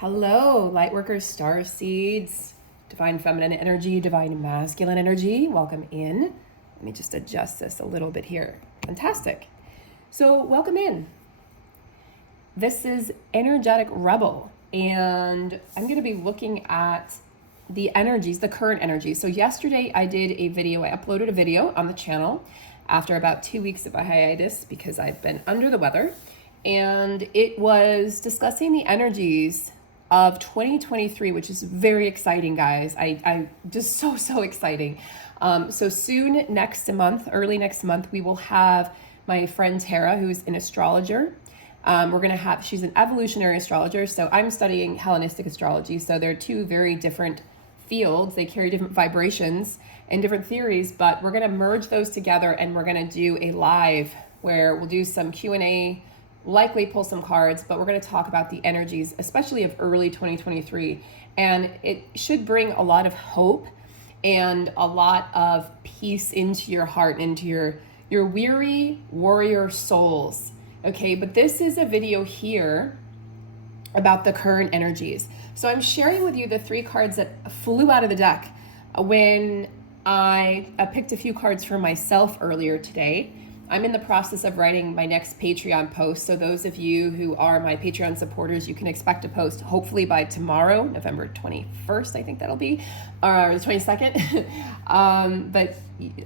Hello, Lightworkers, star seeds, divine feminine energy, divine masculine energy. Welcome in. Let me just adjust this a little bit here. Fantastic. So welcome in. This is Energetic Rebel, and I'm going to be looking at the energies, the current energies. So yesterday I did a video, I uploaded a video on the channel after about 2 weeks of a hiatus because I've been under the weather. And it was discussing the energies of 2023, which is very exciting, guys. I just so exciting. So soon, next month, early next month, we will have my friend Tara, who's an astrologer. She's an evolutionary astrologer. So I'm studying Hellenistic astrology. So they're two very different fields. They carry different vibrations and different theories, but we're going to merge those together, and we're going to do a live where we'll do some Q&A, likely pull some cards, but we're going to talk about the energies, especially of early 2023. And it should bring a lot of hope and a lot of peace into your heart, into your weary warrior souls. Okay, but this is a video here about the current energies. So I'm sharing with you the 3 cards that flew out of the deck when I picked a few cards for myself earlier today. I'm in the process of writing my next Patreon post. So those of you who are my Patreon supporters, you can expect a post hopefully by tomorrow, November 21st, I think that'll be, or the 22nd. But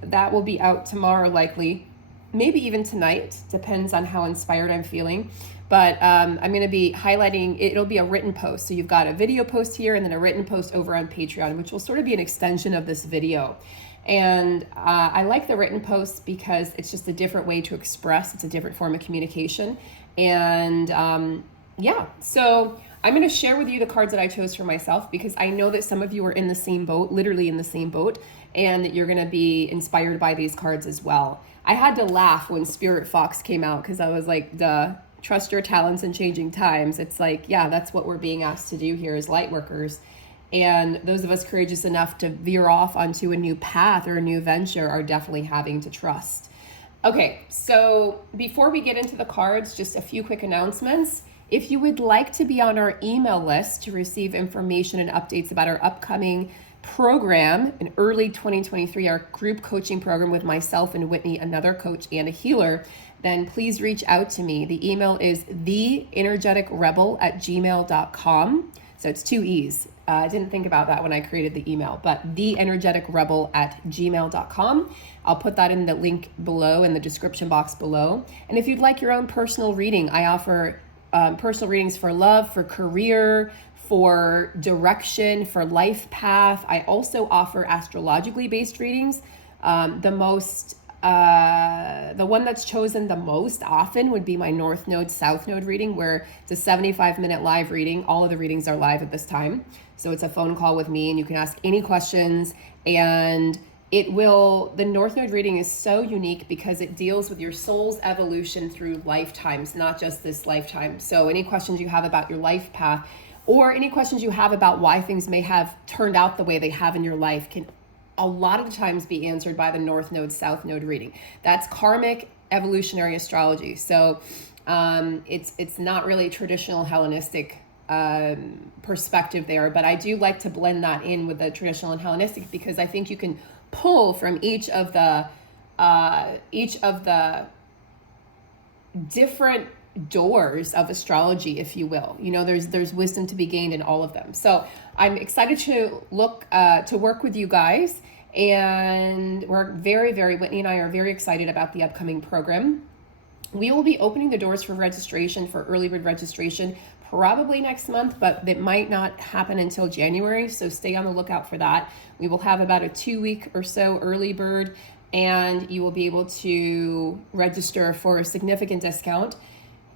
that will be out tomorrow likely, maybe even tonight, depends on how inspired I'm feeling. But I'm going to be highlighting, it'll be a written post. So you've got a video post here and then a written post over on Patreon, which will sort of be an extension of this video. And I like the written posts because it's just a different way to express. It's a different form of communication. And yeah, so I'm going to share with you the cards that I chose for myself because I know that some of you are in the same boat, literally in the same boat, and that you're going to be inspired by these cards as well. I had to laugh when Spirit Fox came out because I was like, duh, trust your talents in changing times. It's like, yeah, that's what we're being asked to do here as light workers. And those of us courageous enough to veer off onto a new path or a new venture are definitely having to trust. Okay, so before we get into the cards, just a few quick announcements. If you would like to be on our email list to receive information and updates about our upcoming program in early 2023, our group coaching program with myself and Whitney, another coach and a healer, then please reach out to me. The email is theenergeticrebel@gmail.com. So it's 2 E's. I didn't think about that when I created the email, but theenergeticrebel@gmail.com. I'll put that in the link below in the description box below. And if you'd like your own personal reading, I offer personal readings for love, for career, for direction, for life path. I also offer astrologically based readings. The one that's chosen the most often would be my North Node, South Node reading, where it's a 75-minute live reading. All of the readings are live at this time. So it's a phone call with me and you can ask any questions, and the North Node reading is so unique because it deals with your soul's evolution through lifetimes, not just this lifetime. So any questions you have about your life path or any questions you have about why things may have turned out the way they have in your life can a lot of the times be answered by the North Node, South Node reading. That's karmic evolutionary astrology. So it's not really traditional Hellenistic perspective there, but I do like to blend that in with the traditional and Hellenistic because I think you can pull from each of the different doors of astrology, if you will. You know, there's wisdom to be gained in all of them. So I'm excited to work with you guys, and we're Whitney and I are very excited about the upcoming program. We will be opening the doors for registration, for early bird registration, probably next month, but it might not happen until January, so stay on the lookout for that. We will have about a 2-week or so early bird, and you will be able to register for a significant discount.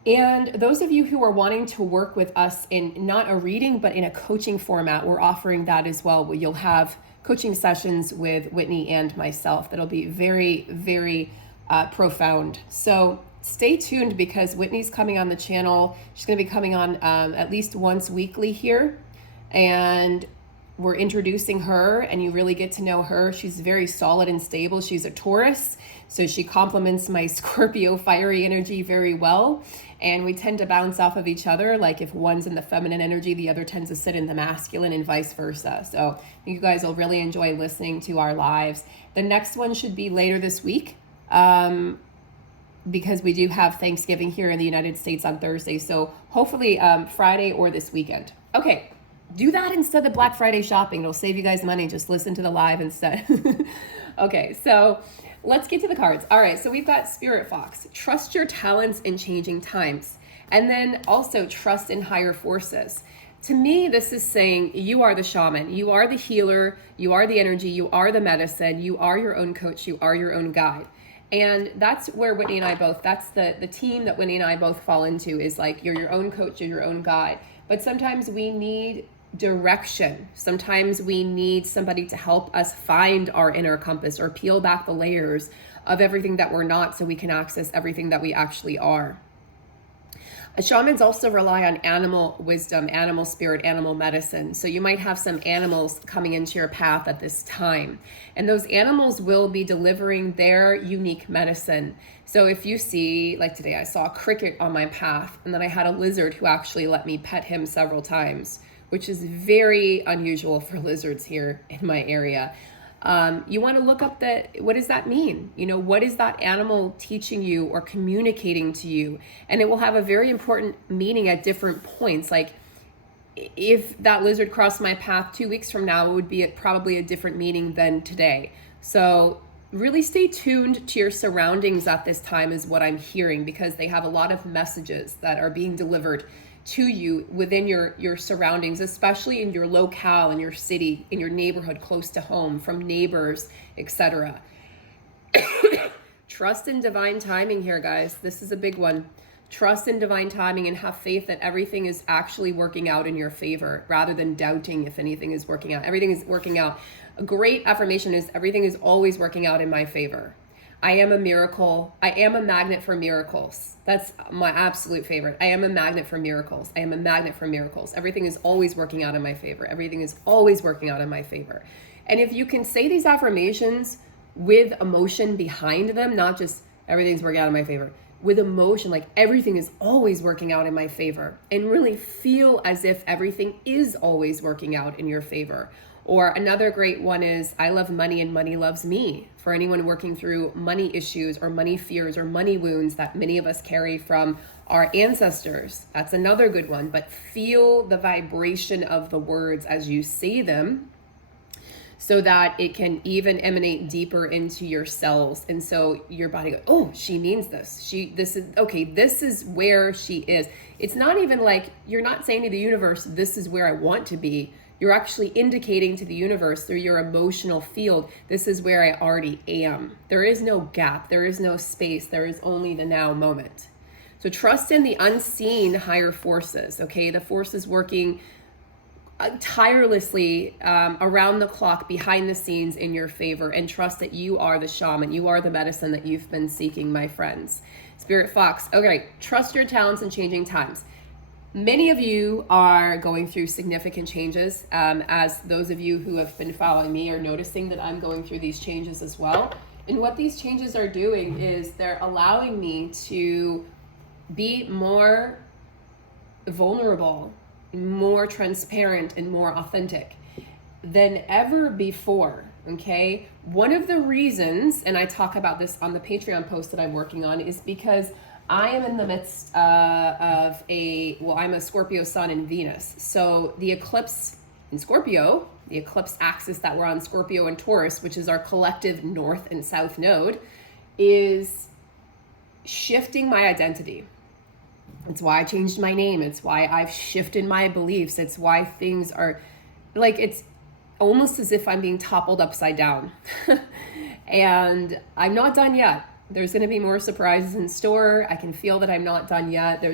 And those of you who are wanting to work with us in not a reading, but in a coaching format, we're offering that as well, where you'll have coaching sessions with Whitney and myself that'll be very, very profound. So stay tuned because Whitney's coming on the channel. She's going to be coming on at least once weekly here. And we're introducing her and you really get to know her. She's very solid and stable. She's a Taurus, so she complements my Scorpio fiery energy very well. And we tend to bounce off of each other. Like if one's in the feminine energy, the other tends to sit in the masculine and vice versa. So you guys will really enjoy listening to our lives. The next one should be later this week, because we do have Thanksgiving here in the United States on Thursday. So hopefully Friday or this weekend. Okay. Do that instead of Black Friday shopping. It'll save you guys money. Just listen to the live instead. Okay, so let's get to the cards. All right, so we've got Spirit Fox. Trust your talents in changing times. And then also trust in higher forces. To me, this is saying you are the shaman. You are the healer. You are the energy. You are the medicine. You are your own coach. You are your own guide. And that's where Whitney and I both, that's the team that Whitney and I both fall into, is like you're your own coach, you're your own guide. But sometimes we need direction. Sometimes we need somebody to help us find our inner compass or peel back the layers of everything that we're not so we can access everything that we actually are. Shamans also rely on animal wisdom, animal spirit, animal medicine. So you might have some animals coming into your path at this time. And those animals will be delivering their unique medicine. So if you see, like today, I saw a cricket on my path, and then I had a lizard who actually let me pet him several times, which is very unusual for lizards here in my area. You want to look up what does that mean? You know, what is that animal teaching you or communicating to you? And it will have a very important meaning at different points. Like if that lizard crossed my path 2 weeks from now, it would be probably a different meaning than today. So really stay tuned to your surroundings at this time is what I'm hearing, because they have a lot of messages that are being delivered to you within your surroundings, especially in your locale, in your city, in your neighborhood, close to home, from neighbors, etc. Trust in divine timing here, guys. This is a big one. Trust in divine timing and have faith that everything is actually working out in your favor, rather than doubting if anything is working out. Everything is working out. A great affirmation is everything is always working out in my favor. I am a miracle. I am a magnet for miracles. That's my absolute favorite. I am a magnet for miracles. I am a magnet for miracles. Everything is always working out in my favor. Everything is always working out in my favor. And if you can say these affirmations with emotion behind them, not just everything's working out in my favor, with emotion, like everything is always working out in my favor, and really feel as if everything is always working out in your favor. Or another great one is, I love money and money loves me. For anyone working through money issues or money fears or money wounds that many of us carry from our ancestors, that's another good one. But feel the vibration of the words as you say them, so that it can even emanate deeper into your cells. And so your body goes, oh, she means this. This is where she is. It's not even like you're not saying to the universe, this is where I want to be. You're actually indicating to the universe through your emotional field, this is where I already am. There is no gap. There is no space. There is only the now moment. So trust in the unseen higher forces, okay? The forces working tirelessly around the clock, behind the scenes in your favor, and trust that you are the shaman. You are the medicine that you've been seeking, my friends. Spirit Fox, okay, trust your talents in changing times. Many of you are going through significant changes. As those of you who have been following me are noticing that I'm going through these changes as well. And what these changes are doing is they're allowing me to be more vulnerable, more transparent, and more authentic than ever before, okay? One of the reasons, and I talk about this on the Patreon post that I'm working on, is because I am in the midst of I'm a Scorpio sun in Venus. So the eclipse in Scorpio, the eclipse axis that we're on, Scorpio and Taurus, which is our collective north and south node, is shifting my identity. It's why I changed my name. It's why I've shifted my beliefs. It's why things are like, it's almost as if I'm being toppled upside down. And I'm not done yet. There's going to be more surprises in store. I can feel that I'm not done yet.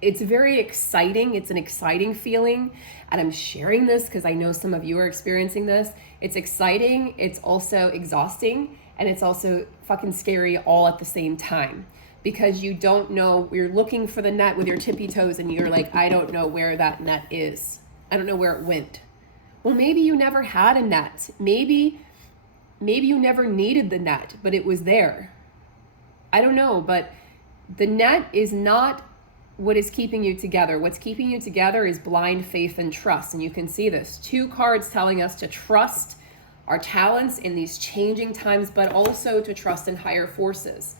It's very exciting. It's an exciting feeling. And I'm sharing this because I know some of you are experiencing this. It's exciting. It's also exhausting. And it's also fucking scary all at the same time. Because you don't know, you're looking for the net with your tippy toes and you're like, I don't know where that net is. I don't know where it went. Well, maybe you never had a net. Maybe you never needed the net, but it was there. I don't know, but the net is not what is keeping you together. What's keeping you together is blind faith and trust. And you can see this. 2 cards telling us to trust our talents in these changing times, but also to trust in higher forces.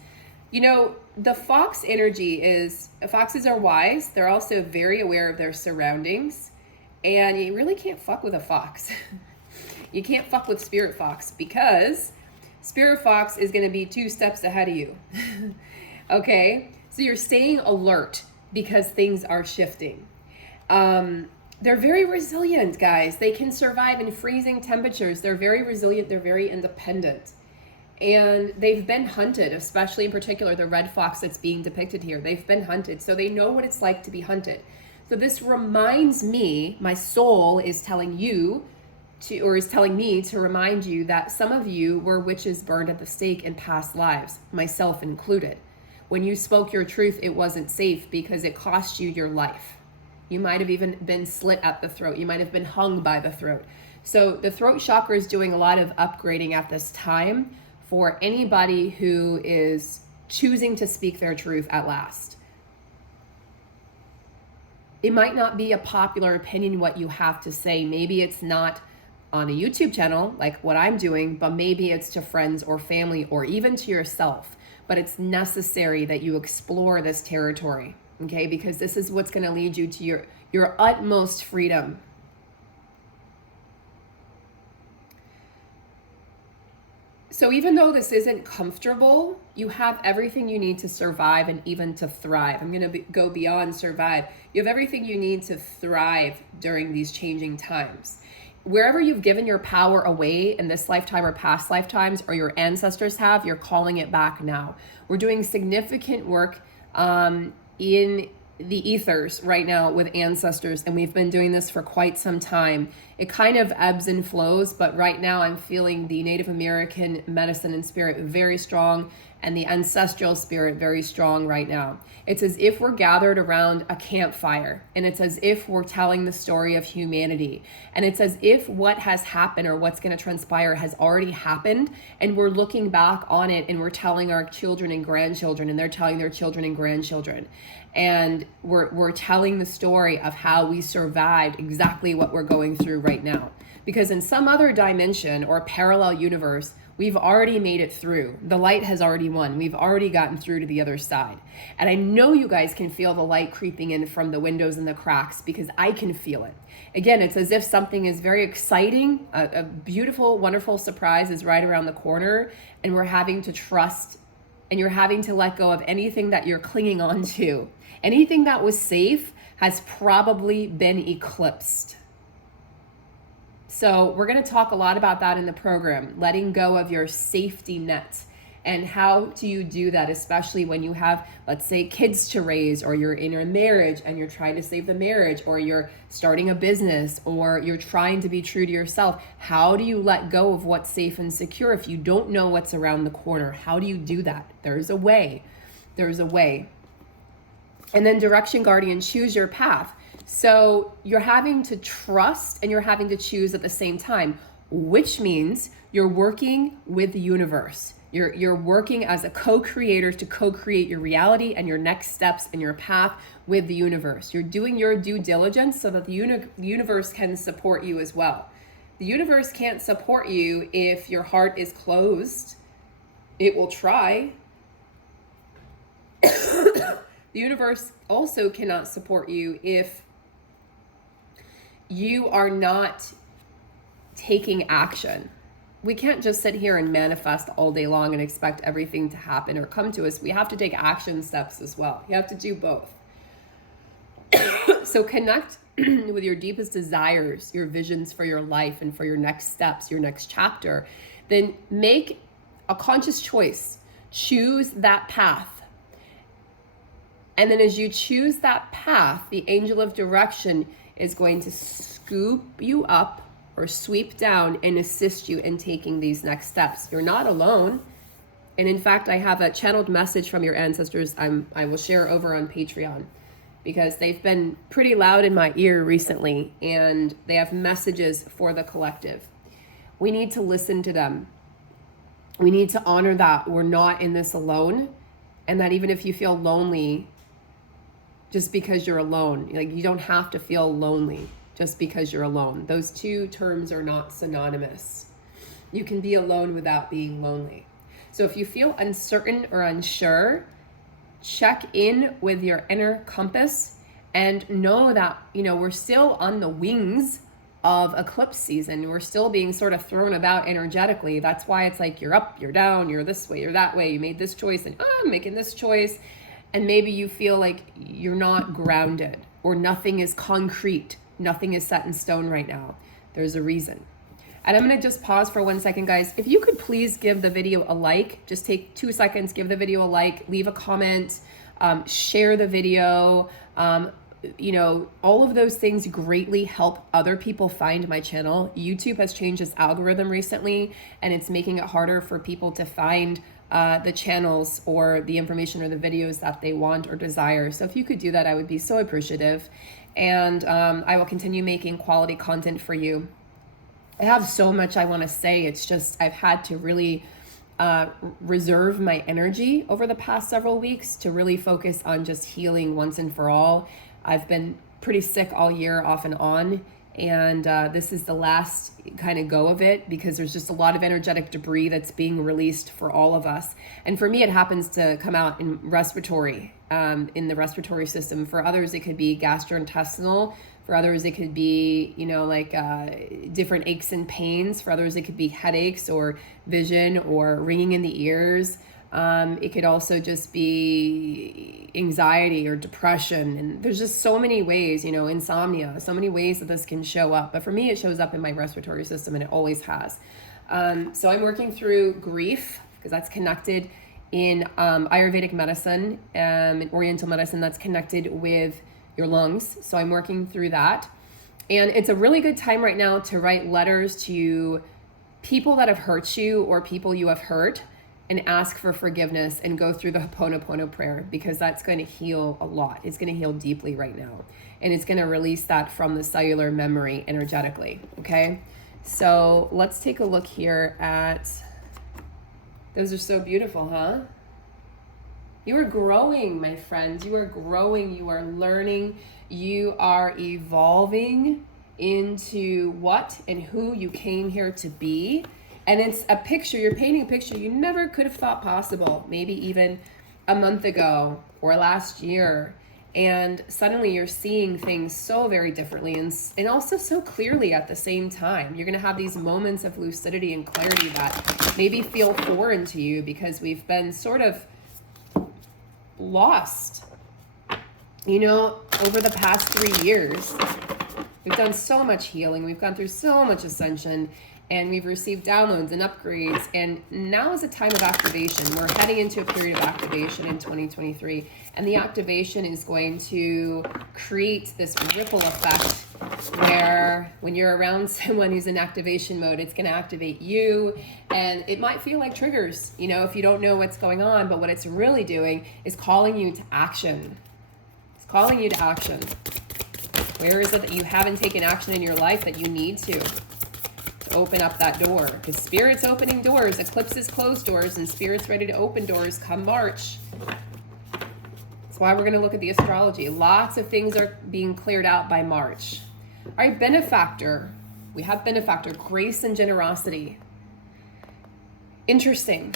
You know, the fox energy is, foxes are wise. They're also very aware of their surroundings. And you really can't fuck with a fox. You can't fuck with Spirit Fox, because Spirit Fox is going to be 2 steps ahead of you. Okay? So you're staying alert because things are shifting. They're very resilient, guys. They can survive in freezing temperatures. They're very resilient. They're very independent. And they've been hunted, especially in particular the red fox that's being depicted here. They've been hunted, so they know what it's like to be hunted. So this reminds me, my soul is telling you to, or is telling me to remind you that some of you were witches burned at the stake in past lives, myself included. When you spoke your truth, it wasn't safe because it cost you your life. You might have even been slit at the throat. You might have been hung by the throat. So the throat chakra is doing a lot of upgrading at this time for anybody who is choosing to speak their truth at last. It might not be a popular opinion what you have to say. Maybe it's not on a YouTube channel like what I'm doing, but maybe it's to friends or family or even to yourself. But it's necessary that you explore this territory, okay? Because this is what's going to lead you to your utmost freedom. So even though this isn't comfortable, you have everything you need to survive and even to thrive. I'm going to go beyond survive. You have everything you need to thrive during these changing times. Wherever you've given your power away in this lifetime or past lifetimes, or your ancestors have, you're calling it back now. We're doing significant work in the ethers right now with ancestors, and we've been doing this for quite some time. It kind of ebbs and flows, but right now I'm feeling the Native American medicine and spirit very strong, and the ancestral spirit very strong right now. It's as if we're gathered around a campfire, and it's as if we're telling the story of humanity, and it's as if what has happened or what's going to transpire has already happened, and we're looking back on it, and we're telling our children and grandchildren, and they're telling their children and grandchildren, and we're telling the story of how we survived exactly what we're going through right now. Because in some other dimension or parallel universe, we've already made it through. The light has already won. We've already gotten through to the other side. And I know you guys can feel the light creeping in from the windows and the cracks, because I can feel it. Again, it's as if something is very exciting, a beautiful, wonderful surprise is right around the corner, and we're having to trust, and you're having to let go of anything that you're clinging on to. Anything that was safe has probably been eclipsed. So we're going to talk a lot about that in the program, letting go of your safety net. And how do you do that, especially when you have, let's say, kids to raise, or you're in a marriage and you're trying to save the marriage, or you're starting a business, or you're trying to be true to yourself. How do you let go of what's safe and secure if you don't know what's around the corner? How do you do that? There's a way. There's a way. And then direction guardian, choose your path. So you're having to trust and you're having to choose at the same time, which means you're working with the universe. You're working as a co-creator to co-create your reality and your next steps and your path with the universe. You're doing your due diligence so that the universe can support you as well. The universe can't support you if your heart is closed. It will try. The universe also cannot support you if you are not taking action. We can't just sit here and manifest all day long and expect everything to happen or come to us. We have to take action steps as well. You have to do both. So connect with your deepest desires, your visions for your life and for your next steps, your next chapter. Then make a conscious choice. Choose that path. And then as you choose that path, the angel of direction is going to scoop you up or sweep down and assist you in taking these next steps. You're not alone. And in fact, I have a channeled message from your ancestors I will share over on Patreon. because they've been pretty loud in my ear recently, and they have messages for the collective. We need to listen to them. We need to honor that we're not in this alone, and that even if you feel lonely just because you're alone, like, you don't have to feel lonely just because you're alone. Those two terms are not synonymous. You can be alone without being lonely. So if you feel uncertain or unsure, check in with your inner compass and know that, we're still on the wings of eclipse season. We're still being sort of thrown about energetically. That's why it's like you're up, you're down, you're this way, you're that way. You made this choice and I'm making this choice. And maybe you feel like you're not grounded, or nothing is concrete. Nothing is set in stone right now. There's a reason. And I'm going to just pause for 1 second, guys. If you could please give the video a like, just take 2 seconds, give the video a like, leave a comment, share the video. All of those things greatly help other people find my channel. YouTube has changed its algorithm recently, and it's making it harder for people to find the channels or the information or the videos that they want or desire. So if you could do that, I would be so appreciative. And I will continue making quality content for you. I have so much I want to say. It's just I've had to really reserve my energy over the past several weeks to really focus on just healing once and for all. I've been pretty sick all year, off and on, and this is the last kind of go of it, because there's just a lot of energetic debris that's being released for all of us. And for me, it happens to come out in respiratory, in the respiratory system. For others, it could be gastrointestinal. For others, it could be, different aches and pains. For others, it could be headaches or vision or ringing in the ears. It could also just be anxiety or depression. And there's just so many ways, insomnia, so many ways that this can show up. But for me, it shows up in my respiratory system, and it always has. So I'm working through grief, because that's connected in Ayurvedic medicine, in Oriental medicine, that's connected with your lungs. So I'm working through that. And it's a really good time right now to write letters to people that have hurt you or people you have hurt, and ask for forgiveness and go through the Ho'oponopono prayer, because that's going to heal a lot. It's going to heal deeply right now. And it's going to release that from the cellular memory energetically. Okay. So let's take a look here at, those are so beautiful, huh? You are growing, my friends. You are growing. You are learning. You are evolving into what and who you came here to be. And it's a picture, you're painting a picture you never could have thought possible, maybe even a month ago or last year. And suddenly you're seeing things so very differently and also so clearly at the same time. You're going to have these moments of lucidity and clarity that maybe feel foreign to you, because we've been sort of lost, over the past 3 years. We've done so much healing. We've gone through so much ascension. And we've received downloads and upgrades. And now is a time of activation. We're heading into a period of activation in 2023. And the activation is going to create this ripple effect where when you're around someone who's in activation mode, it's going to activate you. And it might feel like triggers, if you don't know what's going on. But what it's really doing is calling you to action. It's calling you to action. Where is it that you haven't taken action in your life that you need to open up that door? Because Spirit's opening doors, eclipses close doors, and Spirit's ready to open doors come March. That's why we're going to look at the astrology. Lots of things are being cleared out by March. All right, benefactor. We have benefactor, grace and generosity. Interesting.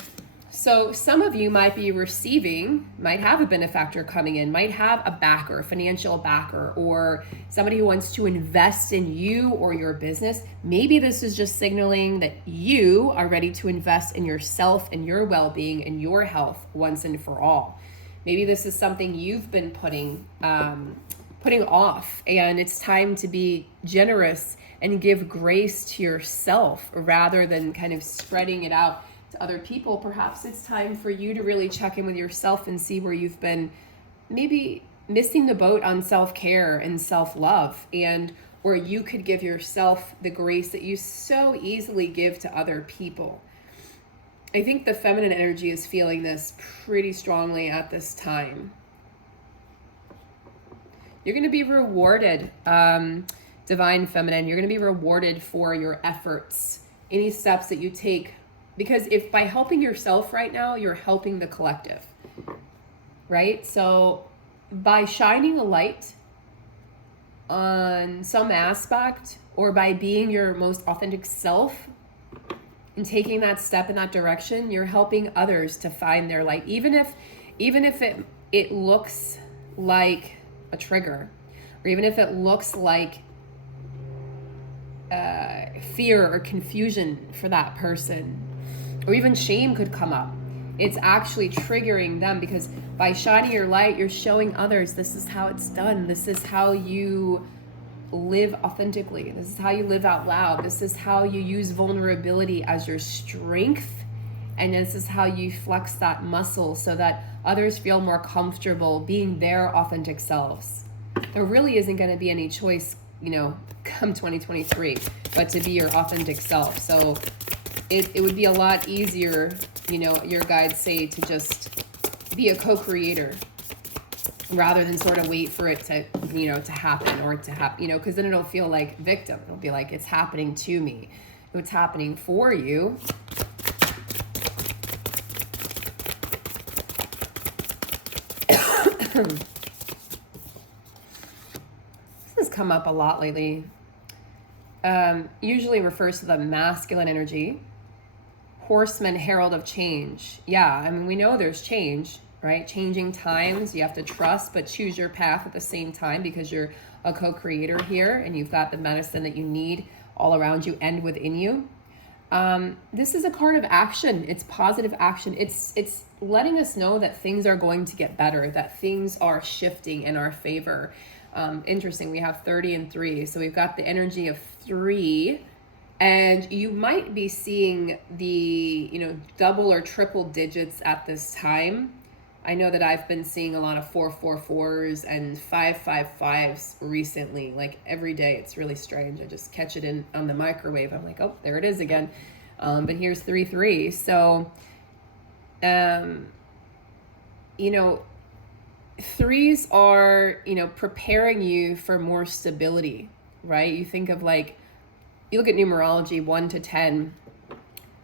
So some of you might be receiving, might have a benefactor coming in, might have a backer, a financial backer, or somebody who wants to invest in you or your business. Maybe this is just signaling that you are ready to invest in yourself and your well-being and your health once and for all. Maybe this is something you've been putting off, and it's time to be generous and give grace to yourself rather than kind of spreading it out to other people. Perhaps it's time for you to really check in with yourself and see where you've been maybe missing the boat on self-care and self-love, and where you could give yourself the grace that you so easily give to other people. I think the feminine energy is feeling this pretty strongly at this time. You're going to be rewarded, divine feminine. You're going to be rewarded for your efforts, any steps that you take. Because if by helping yourself right now, you're helping the collective, right? So by shining a light on some aspect, or by being your most authentic self and taking that step in that direction, you're helping others to find their light. Even if it looks like a trigger, or even if it looks like fear or confusion for that person, or even shame could come up. It's actually triggering them, because by shining your light, you're showing others this is how it's done. This is how you live authentically. This is how you live out loud. This is how you use vulnerability as your strength. And this is how you flex that muscle so that others feel more comfortable being their authentic selves. There really isn't going to be any choice, come 2023, but to be your authentic self. So it would be a lot easier, your guides say, to just be a co-creator rather than sort of wait for it to, to happen, or to happen, because then it'll feel like victim. It'll be like, it's happening to me. It's happening for you. This has come up a lot lately. Usually refers to the masculine energy. Horseman, herald of change. Yeah, I mean, we know there's change, right? Changing times. You have to trust, but choose your path at the same time, because you're a co-creator here, and you've got the medicine that you need all around you and within you. This is a card of action. It's positive action. It's letting us know that things are going to get better, that things are shifting in our favor. Interesting. We have 30 and 3. So we've got the energy of 3. And you might be seeing the, double or triple digits at this time. I know that I've been seeing a lot of 444s and 555s recently, like every day. It's really strange. I just catch it on the microwave. I'm like, oh, there it is again. But here's 33. So, threes are, preparing you for more stability, right? You think of you look at numerology, 1 to 10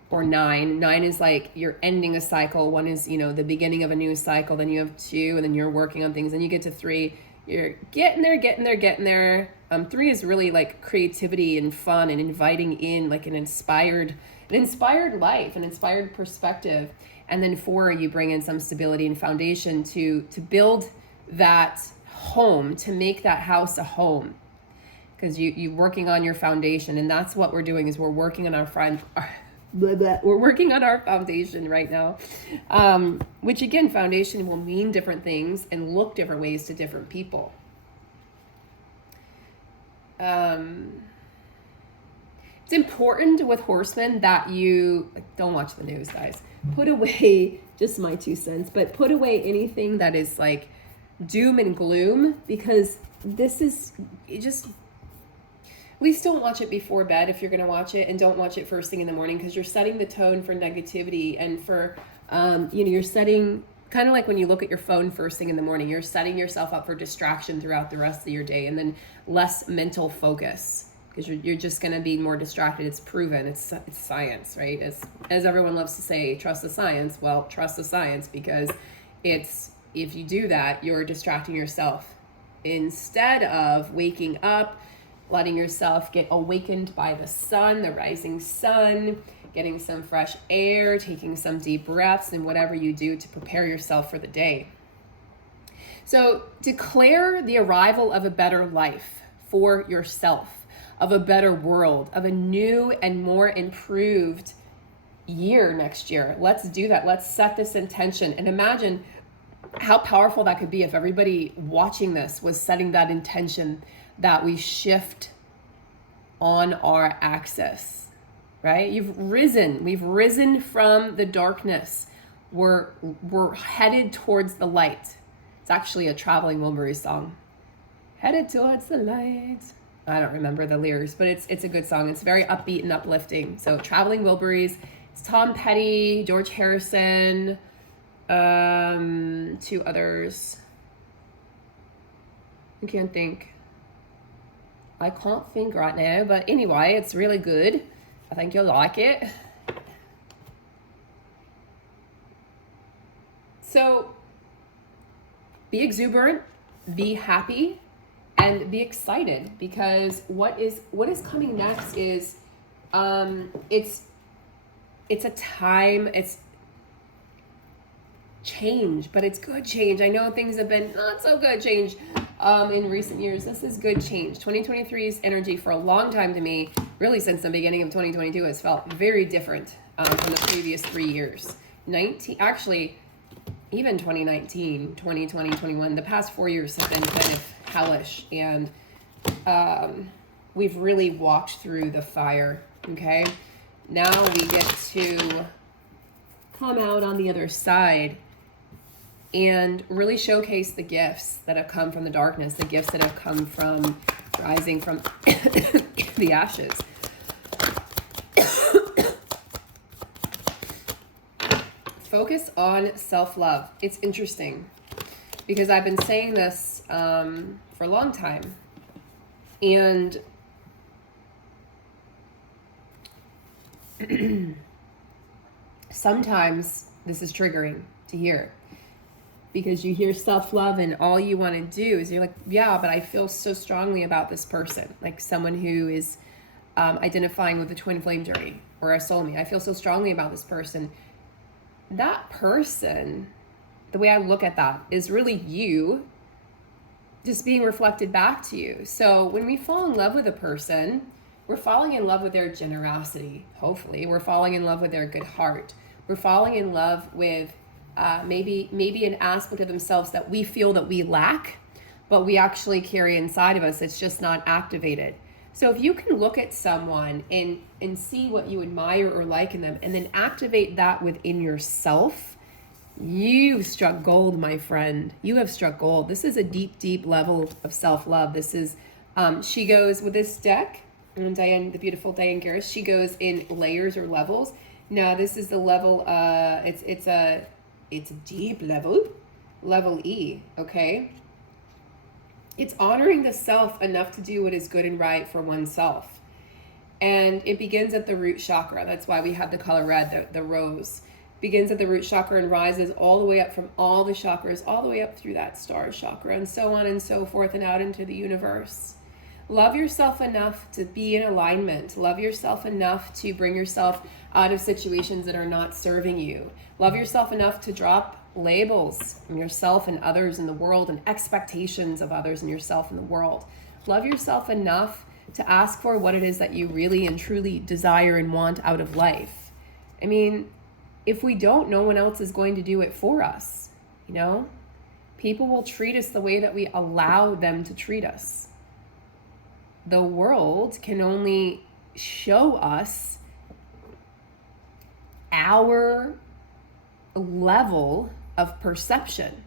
or 9. 9 is like you're ending a cycle. 1 is, the beginning of a new cycle. Then you have 2, and then you're working on things. Then you get to 3. You're getting there. 3 is really like creativity and fun and inviting in like an inspired life, an inspired perspective. And then 4, you bring in some stability and foundation to build that home, to make that house a home. Because you're working on your foundation, and that's what we're doing. Is we're working on we're working on our foundation right now. Which again, foundation will mean different things and look different ways to different people. It's important with horsemen that you don't watch the news, guys. Put away, just my 2 cents, but put away anything that is like doom and gloom, because this is just. At least don't watch it before bed if you're going to watch it, and don't watch it first thing in the morning, because you're setting the tone for negativity and for, you're setting, kind of like when you look at your phone first thing in the morning, you're setting yourself up for distraction throughout the rest of your day, and then less mental focus, because you're just going to be more distracted. It's proven. It's science, right? As everyone loves to say, trust the science. Well, trust the science, because if you do that, you're distracting yourself instead of waking up, letting yourself get awakened by the sun, the rising sun, getting some fresh air, taking some deep breaths, and whatever you do to prepare yourself for the day. So declare the arrival of a better life for yourself, of a better world, of a new and more improved year next year. Let's do that. Let's set this intention, and imagine how powerful that could be if everybody watching this was setting that intention, that we shift on our axis, right? We've risen from the darkness. We're headed towards the light. It's actually a Traveling Wilburys song. Headed towards the light. I don't remember the lyrics, but it's a good song. It's very upbeat and uplifting. So Traveling Wilburys. It's Tom Petty, George Harrison, 2 others. I can't think. I can't think right now, but anyway, it's really good. I think you'll like it. So be exuberant, be happy, and be excited, because what is coming next is it's a time, it's change, but it's good change. I know things have been not so good change in recent years. This is good change. 2023's energy for a long time to me, really since the beginning of 2022, has felt very different from the previous 3 years. Even 2019, 2020, 21, the past 4 years have been kind of hellish, and we've really walked through the fire, okay? Now we get to come out on the other side and really showcase the gifts that have come from the darkness, the gifts that have come from rising from the ashes. Focus on self-love. It's interesting because I've been saying this for a long time, and sometimes this is triggering to hear, because you hear self-love and all you want to do is you're like, yeah, but I feel so strongly about this person, like someone who is identifying with the twin flame journey or a soulmate. I feel so strongly about this person. That person, the way I look at that, is really you just being reflected back to you. So when we fall in love with a person, we're falling in love with their generosity, hopefully. We're falling in love with their good heart. We're falling in love with maybe an aspect of themselves that we feel that we lack, but we actually carry inside of us. It's just not activated. So if you can look at someone and see what you admire or like in them, and then activate that within yourself, you've struck gold, my friend. You have struck gold. This is a deep, deep level of self-love. This is, she goes with this deck, and Diane, the beautiful Diane Garris, she goes in layers or levels. Now this is the level, it's a deep level E, okay? It's honoring the self enough to do what is good and right for oneself. And it begins at the root chakra. That's why we have the color red, the rose. Begins at the root chakra and rises all the way up from all the chakras, all the way up through that star chakra, and so on and so forth, and out into the universe. Love yourself enough to be in alignment. Love yourself enough to bring yourself out of situations that are not serving you. Love yourself enough to drop labels on yourself and others in the world, and expectations of others and yourself in the world. Love yourself enough to ask for what it is that you really and truly desire and want out of life. I mean, if we don't, no one else is going to do it for us. You know, people will treat us the way that we allow them to treat us. The world can only show us our level of perception,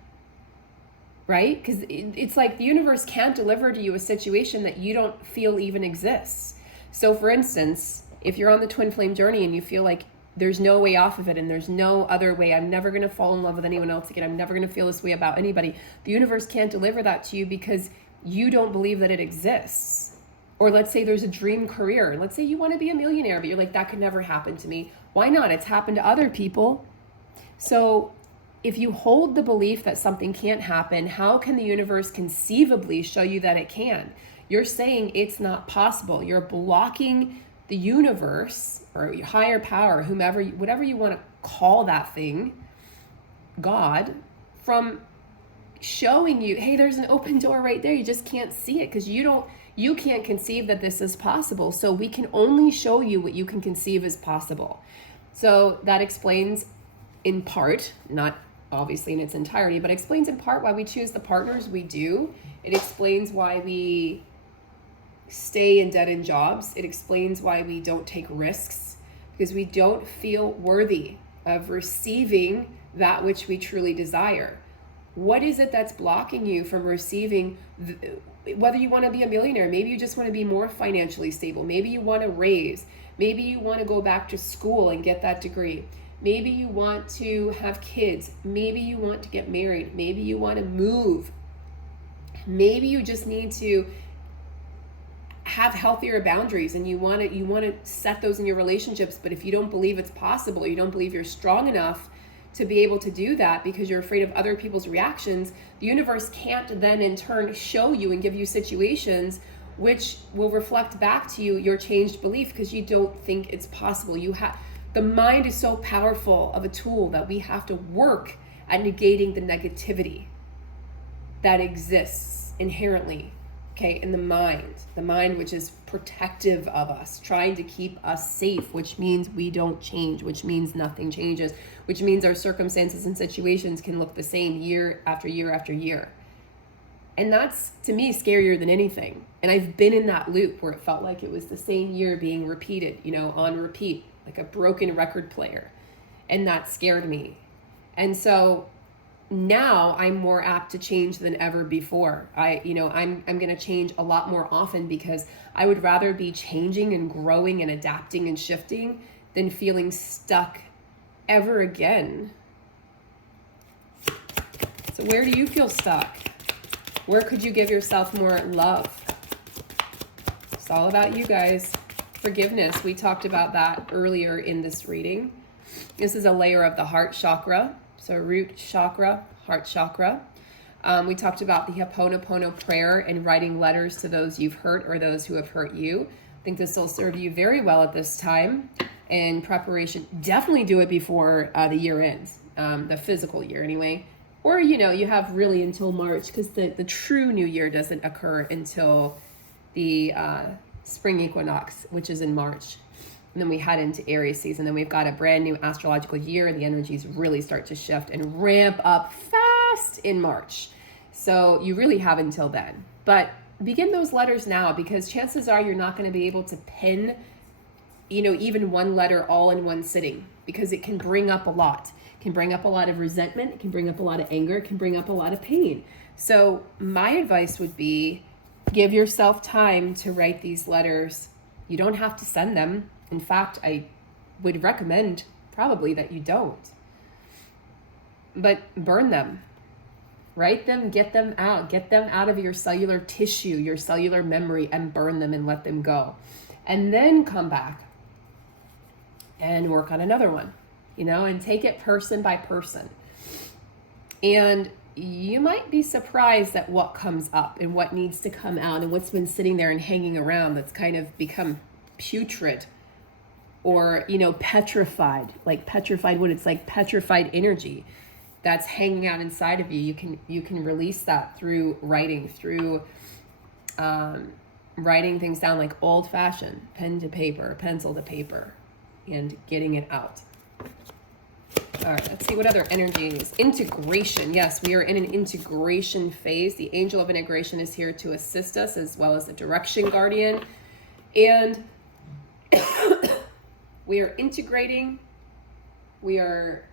right? Because it's like the universe can't deliver to you a situation that you don't feel even exists. So for instance, if you're on the twin flame journey and you feel like there's no way off of it and there's no other way, I'm never going to fall in love with anyone else again, I'm never going to feel this way about anybody, the universe can't deliver that to you because you don't believe that it exists. Or let's say there's a dream career. Let's say you want to be a millionaire, but you're like, that could never happen to me. Why not? It's happened to other people. So if you hold the belief that something can't happen, how can the universe conceivably show you that it can? You're saying it's not possible. You're blocking the universe or your higher power, whomever, whatever you want to call that thing, God, from showing you, hey, there's an open door right there. You just can't see it because you can't conceive that this is possible. So we can only show you what you can conceive is possible. So that explains in part, not obviously in its entirety, but explains in part why we choose the partners we do. It explains why we stay in dead-end jobs. It explains why we don't take risks, because we don't feel worthy of receiving that which we truly desire. What is it that's blocking you from receiving, whether you want to be a millionaire, maybe you just want to be more financially stable, maybe you want to raise, maybe you want to go back to school and get that degree, maybe you want to have kids, maybe you want to get married, maybe you want to move Maybe you just need to have healthier boundaries, and you want to set those in your relationships. But if you don't believe it's possible, you don't believe you're strong enough to be able to do that because you're afraid of other people's reactions, the universe can't then in turn show you and give you situations which will reflect back to you your changed belief, because you don't think it's possible. The mind is so powerful of a tool that we have to work at negating the negativity that exists inherently, okay, in the mind which is protective of us, trying to keep us safe, which means we don't change, which means nothing changes, which means our circumstances and situations can look the same year after year after year. And that's, to me, scarier than anything. And I've been in that loop where it felt like it was the same year being repeated, on repeat, like a broken record player. And that scared me. And so now I'm more apt to change than ever before. I'm going to change a lot more often, because I would rather be changing and growing and adapting and shifting than feeling stuck ever again. So where do you feel stuck? Where could you give yourself more love? It's all about you guys. Forgiveness. We talked about that earlier in this reading. This is a layer of the heart chakra. So root chakra, heart chakra. We talked about the Ho'oponopono prayer and writing letters to those you've hurt or those who have hurt you. I think this will serve you very well at this time in preparation. Definitely do it before the year ends, the physical year anyway. Or, you have really until March, because the true new year doesn't occur until the spring equinox, which is in March. And then we head into Aries season. Then we've got a brand new astrological year. The energies really start to shift and ramp up fast in March. So you really have until then. But begin those letters now, because chances are you're not going to be able to pen, even one letter all in one sitting, because it can bring up a lot. It can bring up a lot of resentment. It can bring up a lot of anger. It can bring up a lot of pain. So my advice would be, give yourself time to write these letters. You don't have to send them. In fact, I would recommend probably that you don't. But burn them. Write them, get them out of your cellular tissue, your cellular memory, and burn them and let them go. And then come back and work on another one, and take it person by person. And you might be surprised at what comes up and what needs to come out and what's been sitting there and hanging around that's kind of become putrid or, petrified, like petrified wood. It's like petrified energy that's hanging out inside of you. You can release that through writing, through writing things down, like old fashioned, pen to paper, pencil to paper, and getting it out. All right, let's see what other energies. Integration. Yes, we are in an integration phase. The angel of integration is here to assist us, as well as the direction guardian. And we are integrating. We are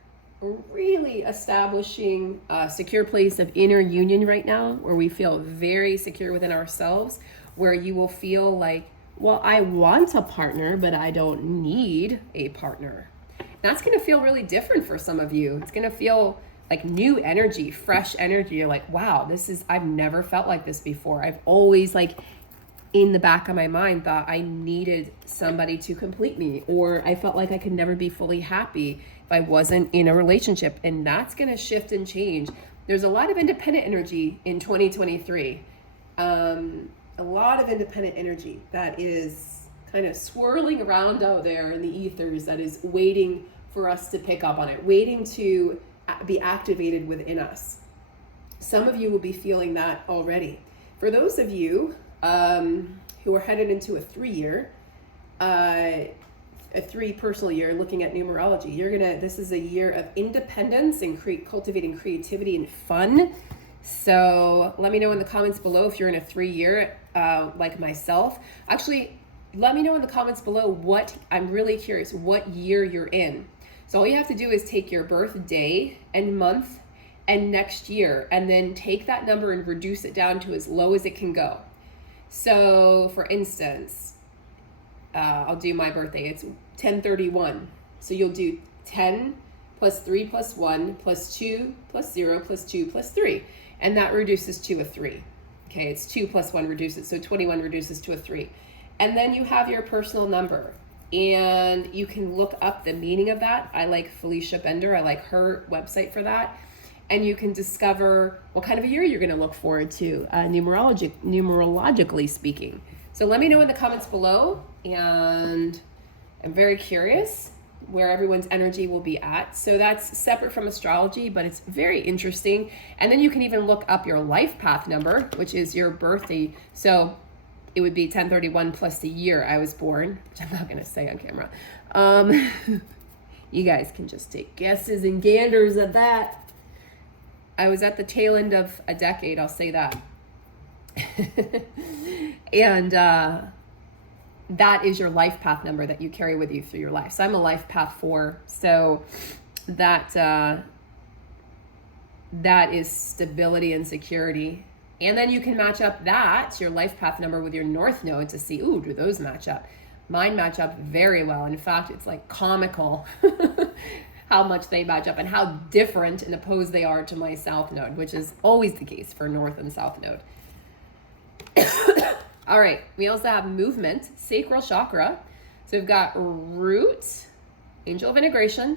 really establishing a secure place of inner union right now, where we feel very secure within ourselves, where you will feel like, well, I want a partner, but I don't need a partner. That's going to feel really different for some of you. It's going to feel like new energy, fresh energy. You're like, wow, I've never felt like this before. I've always, like, in the back of my mind, thought I needed somebody to complete me, or I felt like I could never be fully happy if I wasn't in a relationship. And that's going to shift and change. There's a lot of independent energy in 2023. A lot of independent energy that is kind of swirling around out there in the ethers, that is waiting for us to pick up on it, waiting to be activated within us. Some of you will be feeling that already. For those of you who are headed into a 3-year, a 3 personal year, looking at numerology, this is a year of independence and cultivating creativity and fun. So let me know in the comments below if you're in a 3-year like myself. Actually, let me know in the comments below I'm really curious what year you're in. So all you have to do is take your birthday and month and next year, and then take that number and reduce it down to as low as it can go. So for instance, I'll do my birthday. It's 10/31. So you'll do 10 plus 3 plus 1 plus 2 plus 0 plus 2 plus 3. And that reduces to a 3. Okay, it's 2 plus 1 reduces, so 21 reduces to a 3. And then you have your personal number. And you can look up the meaning of that. I like Felicia Bender. I like her website for that. And you can discover what kind of a year you're going to look forward to, numerologically speaking. So let me know in the comments below. And I'm very curious where everyone's energy will be at. So that's separate from astrology, but it's very interesting. And then you can even look up your life path number, which is your birthday. So it would be 1031 plus the year I was born, which I'm not going to say on camera. You guys can just take guesses and ganders at that. I was at the tail end of a decade, I'll say that. And that is your life path number that you carry with you through your life. So I'm a life path 4. So that is stability and security. And then you can match up that, your life path number, with your north node to see, ooh, do those match up? Mine match up very well. In fact, it's like comical how much they match up and how different and opposed they are to my south node, which is always the case for north and south node. All right, we also have movement, sacral chakra. So we've got root, angel of integration,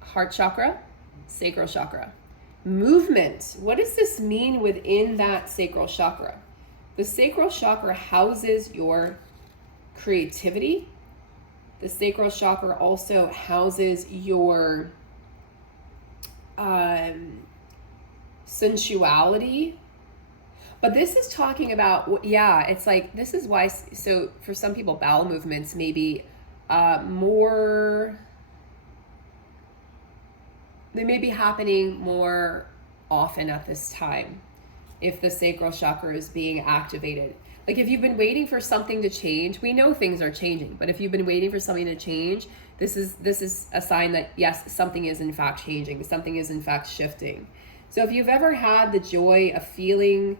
heart chakra, sacral chakra. Movement, what does this mean within that sacral chakra? The sacral chakra houses your creativity. The sacral chakra also houses your sensuality. But this is talking about, yeah, it's like, this is why, so for some people, bowel movements may be more, they may be happening more often at this time if the sacral chakra is being activated. Like if you've been waiting for something to change, we know things are changing, but if you've been waiting for something to change, this is a sign that yes, something is in fact changing, something is in fact shifting. So if you've ever had the joy of feeling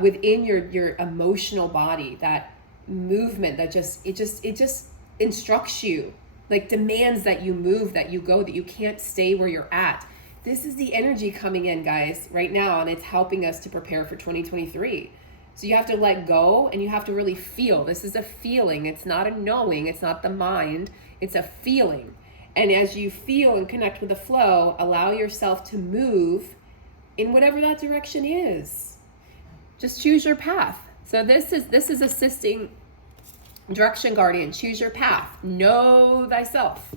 within your emotional body, that movement that it just instructs you, like demands that you move, that you go, that you can't stay where you're at. This is the energy coming in, guys, right now, and it's helping us to prepare for 2023. So you have to let go and you have to really feel. This is a feeling. It's not a knowing. It's not the mind. It's a feeling. And as you feel and connect with the flow, allow yourself to move in whatever that direction is. Just choose your path. So this is assisting direction guardian. Choose your path. Know thyself.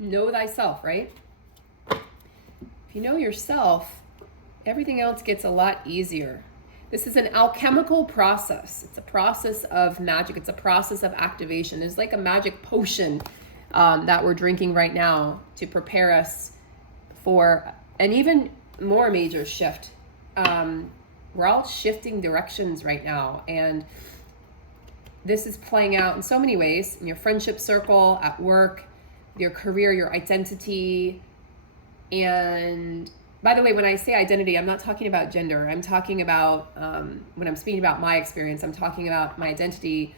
Know thyself, right? If you know yourself, everything else gets a lot easier. This is an alchemical process. It's a process of magic. It's a process of activation. It's like a magic potion that we're drinking right now to prepare us for an even more major shift. We're all shifting directions right now, and this is playing out in so many ways, in your friendship circle, at work, your career, your identity. And by the way, when I say identity, I'm not talking about gender. I'm talking about, when I'm speaking about my experience, I'm talking about my identity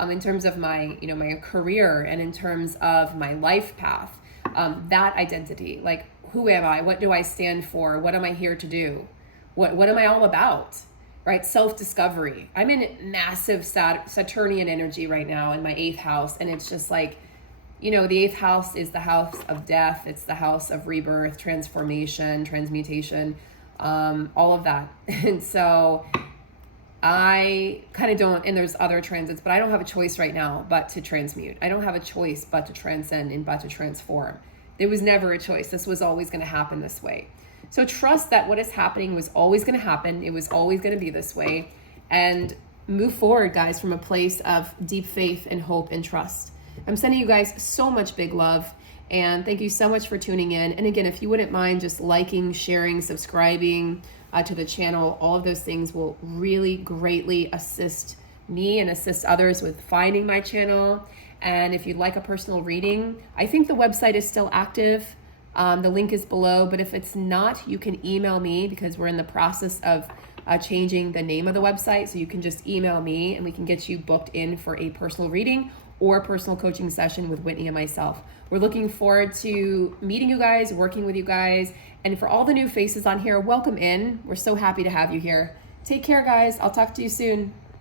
in terms of my, my career and in terms of my life path. That identity, like, who am I? What do I stand for? What am I here to do? What am I all about? Right? Self-discovery. I'm in massive Saturnian energy right now in my 8th house. And it's just like, the 8th house is the house of death. It's the house of rebirth, transformation, transmutation, all of that. And so I kind of don't, and there's other transits, but I don't have a choice right now but to transmute. I don't have a choice but to transcend and but to transform. There was never a choice. This was always going to happen this way. So trust that what is happening was always going to happen. It was always going to be this way. And move forward, guys, from a place of deep faith and hope and trust. I'm sending you guys so much big love, and thank you so much for tuning in. And again, if you wouldn't mind just liking, sharing, subscribing to the channel, all of those things will really greatly assist me and assist others with finding my channel. And if you'd like a personal reading, I think the website is still active. The link is below, but if it's not, you can email me, because we're in the process of changing the name of the website. So you can just email me and we can get you booked in for a personal reading. or personal coaching session with Whitney and myself. We're looking forward to meeting you guys, working with you guys. And for all the new faces on here, welcome in. We're so happy to have you here. Take care, guys. I'll talk to you soon.